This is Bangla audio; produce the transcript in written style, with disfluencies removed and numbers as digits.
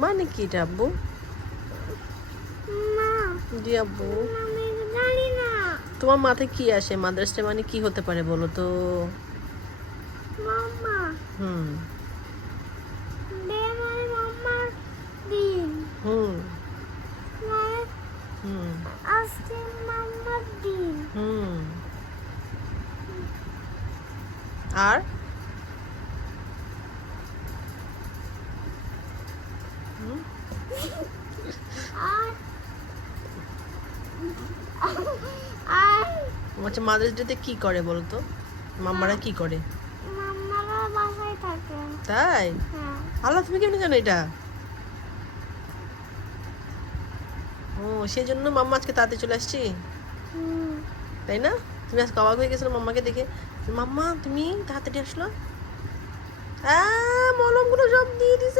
মানে কি এটা আব্বু? না, জি আব্বু। আমি জানি না। তোমার মাথায় কি আসে মাদার্স ডে মানে কি হতে পারে বলো তো? মাম্মা, হুম। ডে মানে মাম্মার দিন। হুম। মানে হুম। আজকে মাম্মার দিন। হুম। আর হুম, আর আর আচ্ছা মাদার্স ডেতে কি করে বলো তো? মাম্মারা কি করে? মাম্মারা বাসায় থাকে। তাই? হ্যাঁ। আল্লাহ, তুমি কেমন জানো এটা? ও, সেই জন্য মাম্মা আজকে তাড়াতাড়ি চলে আসছি, হুম। তাই না? তুমি আজকে অবাক হয়ে গেছো মাম্মাকে দেখে? মাম্মা তুমি তাড়াতাড়ি আসলো? মলমগুলো সব দিয়ে দিছে।